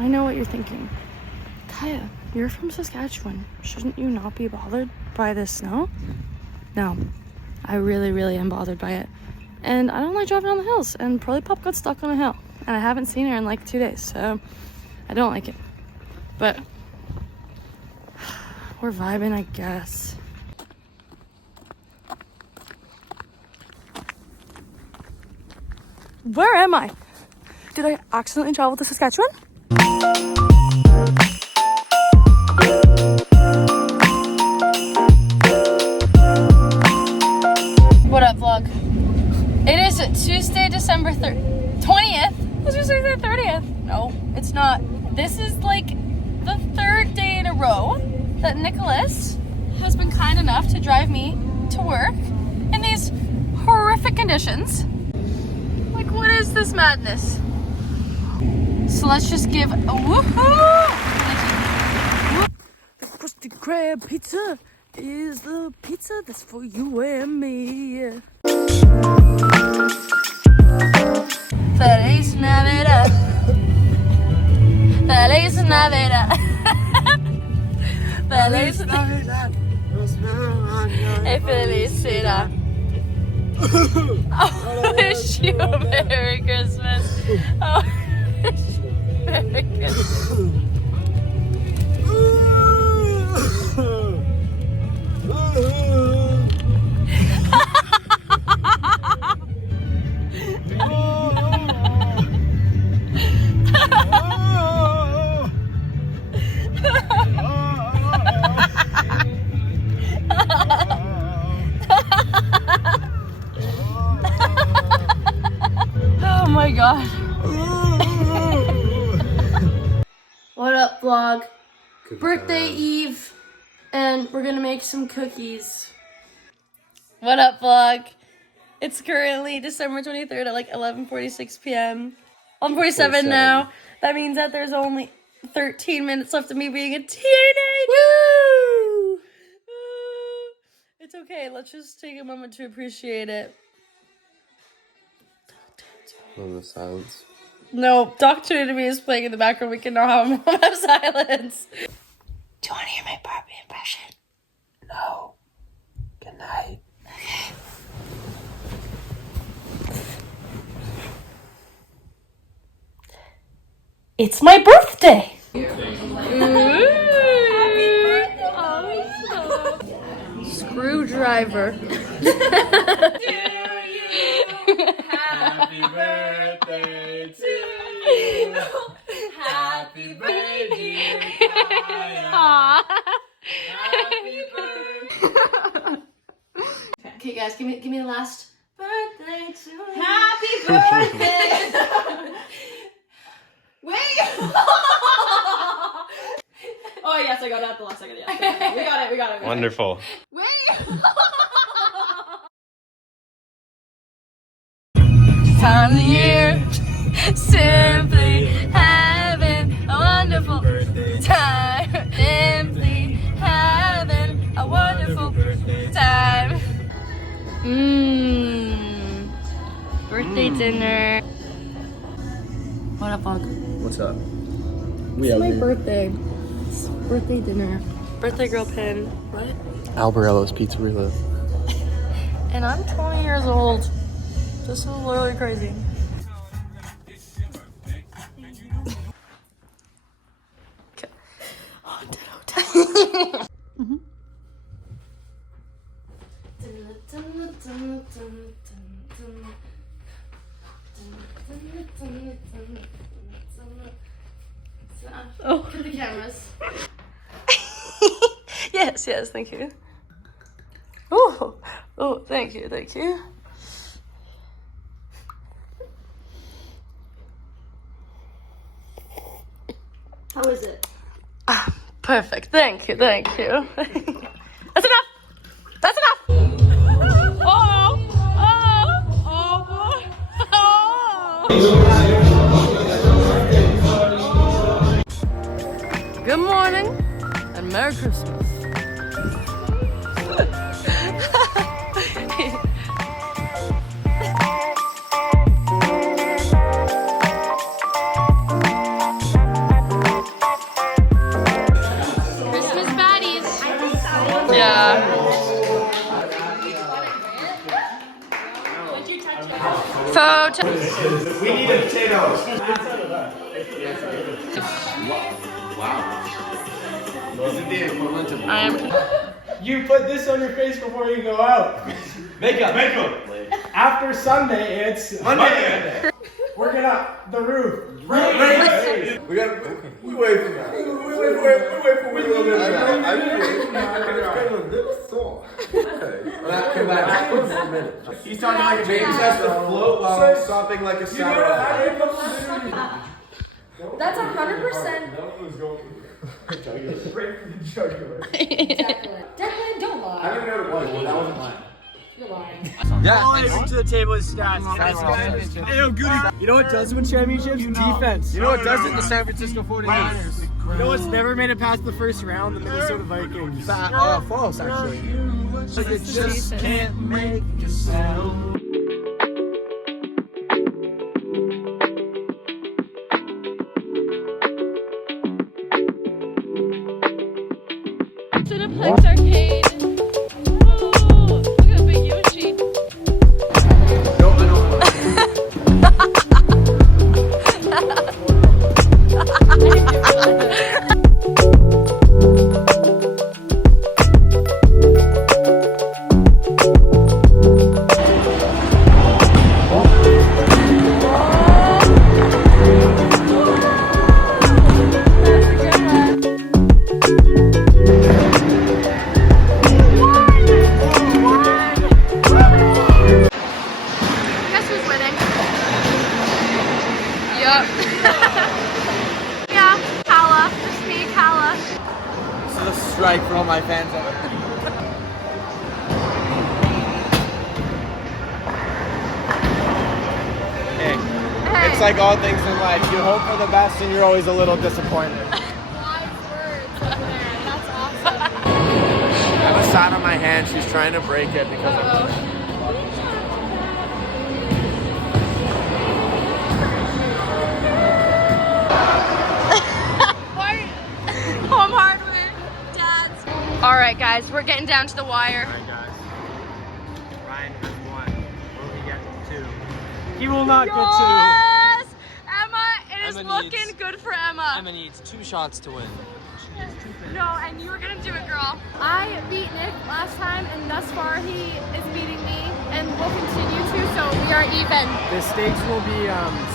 I know what you're thinking. Kaya, you're from Saskatchewan. Shouldn't you not be bothered by this snow? No, I really, really am bothered by it. And I don't like driving on the hills. And Pearly Pop got stuck on a hill. And I haven't seen her in like 2 days. So I don't like it. But we're vibing, I guess. Where am I? Did I accidentally travel to Saskatchewan? What up, vlog? It is Tuesday, December 20th. I was just gonna say 30th. No, it's not. This is like the 3rd day in a row that Nicholas has been kind enough to drive me to work in these horrific conditions. Like, what is this madness? So let's just give a woohoo! The Krusty Krab pizza is the pizza that's for you and me. Feliz Navidad. Feliz Navidad. Feliz Navidad. Felicidad. I wish you a Merry Christmas. Oh, Merry Christmas. Oh my god. What up, vlog? Birthday Eve, and we're gonna make some cookies. What up, vlog? It's currently December 23rd at like 11:46 p.m. 11:47 now. That means that there's only 13 minutes left of me being a teenager. Woo! It's okay. Let's just take a moment to appreciate it. The silence. No, Doctor to me is playing in the background. We can now have a moment of silence. Do you want to hear my Barbie impression? No. Good night. Okay. It's my birthday! Screwdriver. Happy birthday to you. Happy birthday, dear Kaya. Happy birthday. Okay, guys, give me the last birthday to you. Happy birthday! Wait! Oh yes, I got that the last second. Yeah, we got it. Wonderful. Wait! Time of the year, simply having a wonderful time. Simply having a wonderful time. Birthday dinner. What up, vlog? What's up? It's my birthday. It's birthday dinner. Birthday girl pin. What? Albarello's Pizzeria. And I'm 20 years old. This is literally crazy. Okay. Haunted hotel. Oh. Look at the cameras. Yes, thank you. Oh, thank you. How is it? Perfect. Thank you. That's enough. Good morning and Merry Christmas. Photo. We need a potato. Wow. Isn't the equivalent of I am. You put this on your face before you go out. makeup? After Sunday, it's Monday. We're gonna the roof. Raise. We wait for that. We wait for a little bit of that. I it's a little sore. He's talking like a baby has to float while stopping like a satellite. That's 100%. Declan, don't lie. I don't know what it was. That wasn't mine. You're lying. Always to the table is stats. Hey, yo, Goody. You know what does win championships? Defense. You know what doesn't? The San Francisco 49ers. You know what's never made it past the first round? The Minnesota Vikings. False, actually. You just can't make a sound. Cineplex Arcade. Ooh, look at the big Yoshi. No, I don't. Yeah, Kala. Just me, Kala. This is a strike for all my fans out there. Hey, it's like all things in life. You hope for the best and you're always a little disappointed. Wise words over there. That's awesome. I have a sign on my hand. She's trying to break it because of. Home hardware. Dad's. All right, guys, we're getting down to the wire. Alright, guys. Ryan has one. Will he get two? He will not get Yes! Emma, it is Emma looking needs- good for two. Emma. Emma needs 2 shots to win. No, and you were gonna do it, girl. I beat Nick last time, and thus far he is beating me, and will continue to, so we are even. The stakes will be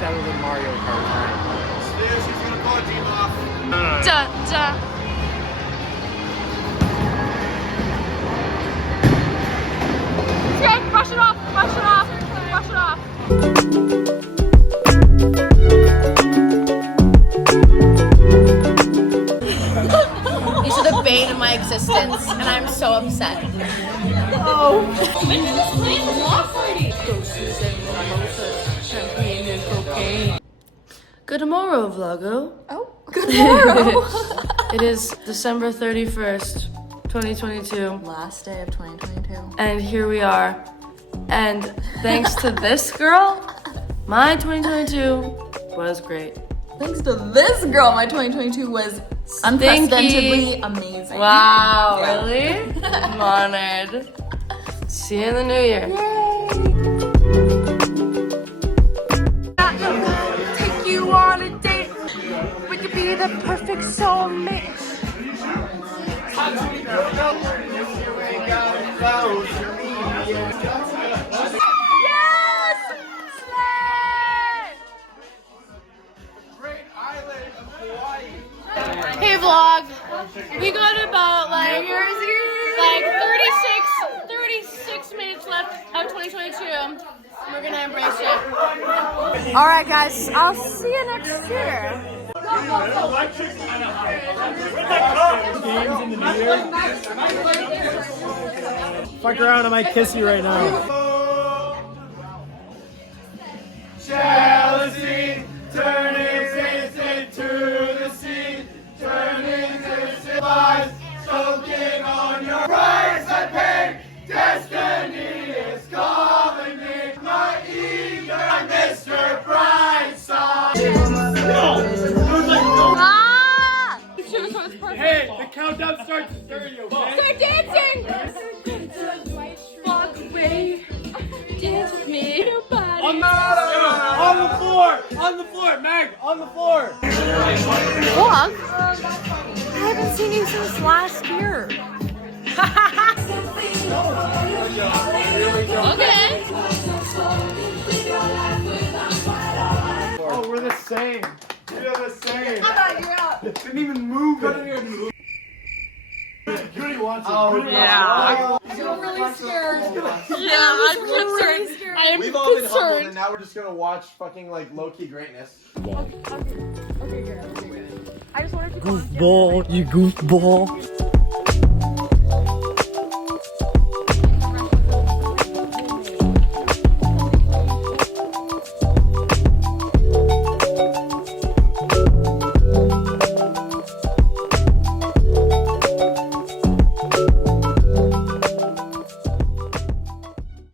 settled in Mario Kart, right? She's gonna call a team off. Duh, duh. Okay, brush it off, brush it off, brush it off. These are the bane of my existence, and I'm so upset. Good tomorrow, vloggo. Oh, good morrow. It is December 31st, 2022. Last day of 2022. And here we are. And thanks to this girl, my 2022 was great. Thanks to this girl, my 2022 was unprecedentedly amazing. Wow, Yeah. really? I'm honored. See you in the new year. Take you on a date. We could be the perfect soulmate. Yes! Slay! Hey vlog, we got about like 36 minutes left of 2022. We're gonna embrace it. All right, guys, I'll see you next year. Fuck around, I might kiss you right now. Jealousy, turning into the sea, turning into lies, choking on your price I pay. Destiny is calling me, my ego, Mr. Brightside. Ah! Hey, the countdown starts at 30, okay? Start dancing! Walk away. floor, Meg! On the floor! Vlog? I haven't seen you since last year. Okay. Oh, we're the same. You're the same. You're up. Didn't even move. Goody wants it. Oh, yeah. I'm really scared. Yeah, I'm concerned. I am We've all been humbled, concerned. and now we're just gonna watch fucking like low-key greatness. Okay, good. I just wanted to Goofball, you goofball.